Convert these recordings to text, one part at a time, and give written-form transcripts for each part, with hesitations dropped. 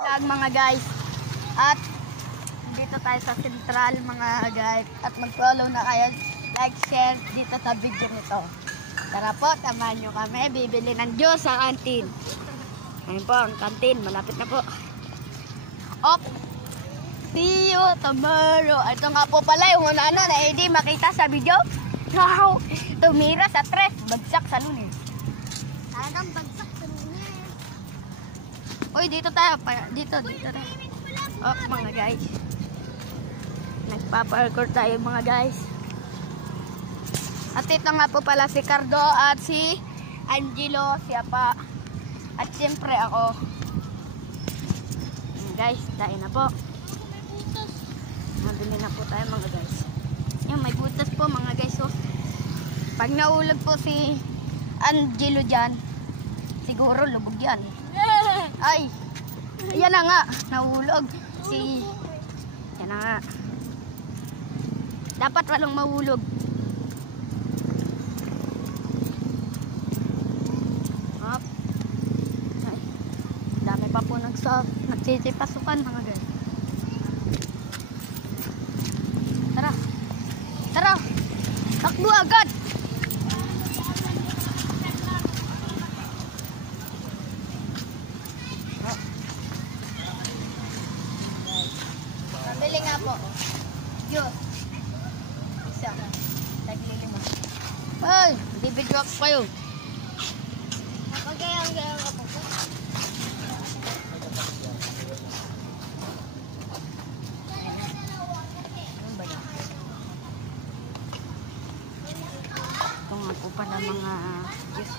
Vlog mga guys. At dito tayo sa Central mga guys. At mag-follow na kayo. Like, share dito sa video nito. Tara po, tamahan nyo kami. Bibili ng Diyos sa kantin. Ayun po, ang kantin. Malapit na po. Op! See you tomorrow. Ito nga po pala yung una na hindi makita sa video. Wow! Tumira sa tres. Bagsak sa lunes. Talagang bagsak sa lunes. Uy, dito tayo. Dito tayo. Oh, mga guys. Nagpa-parkour tayo mga guys. At ito nga po pala si Cardo at si Angelo, si Apa. At siyempre ako. Guys, tayo na po. Nabili na po tayo mga guys. Yan, may butas po mga guys. Oh. Pag naulog po si Angelo dyan, siguro lubog yan. Ay, yan na nga, nahulog. Yan na nga. Dapat walang mahulog. Up. Ay, dami pa po nagsisipasukan mga guys. Tara. Tara. Takbo agad. Nabili nga po. Yun. Isa. Taglilima. Ay, bibidyo ako kayo. Pagkayang ka po. Ito nga po pala mga yes.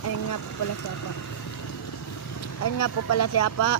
Ayun nga po pala si Apa. Ayun nga po pala si Apa.